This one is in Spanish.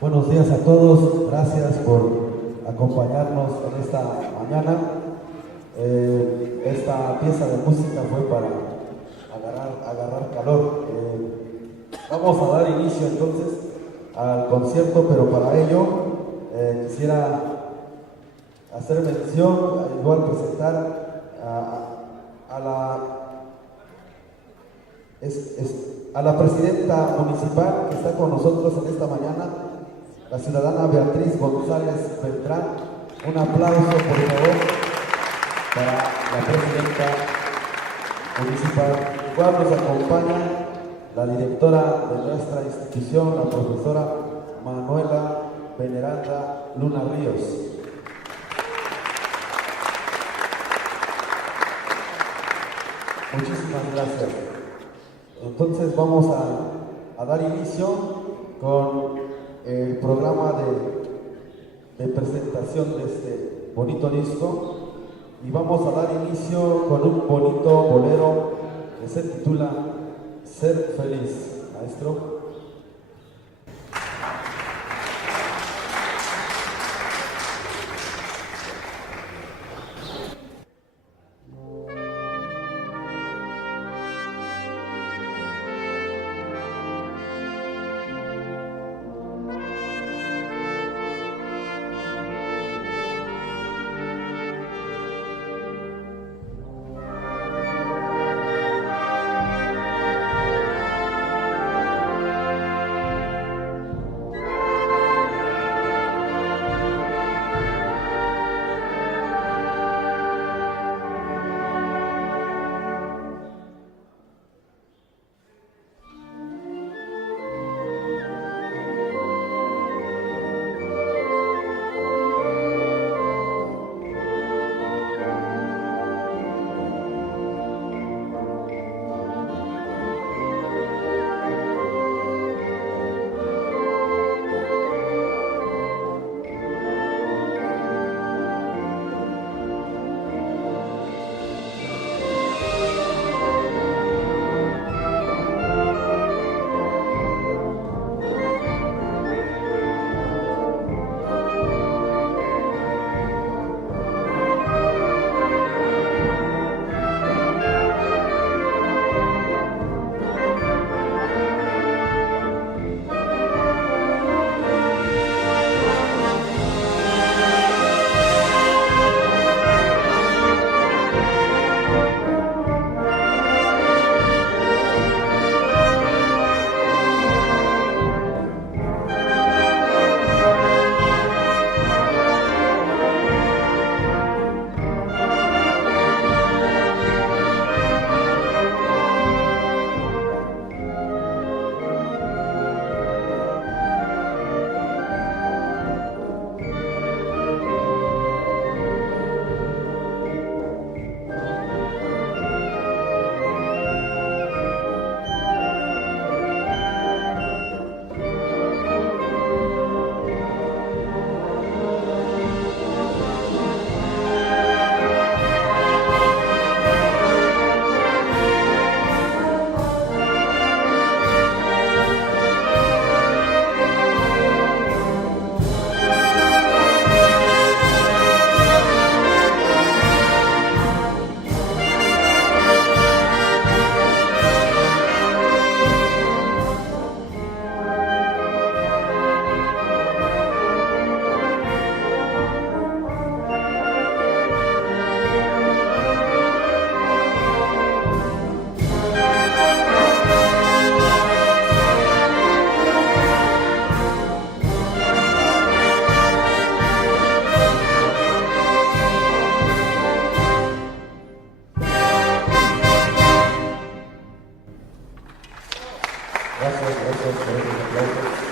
Buenos días a todos, gracias por acompañarnos en esta mañana. Esta pieza de música fue para agarrar calor. Vamos a dar inicio entonces al concierto, pero para ello quisiera hacer mención, igual presentar a la presidenta municipal que está con nosotros en esta mañana, la ciudadana Beatriz González Beltrán. Un aplauso, por favor, para la presidenta municipal. Igual nos acompaña la directora de nuestra institución, la profesora Manuela Veneranda Luna Ríos. Muchísimas gracias. Entonces vamos a dar inicio con el programa de presentación de este bonito disco, y vamos a dar inicio con un bonito bolero que se titula Ser Feliz. Maestro. Gracias por los aplausos.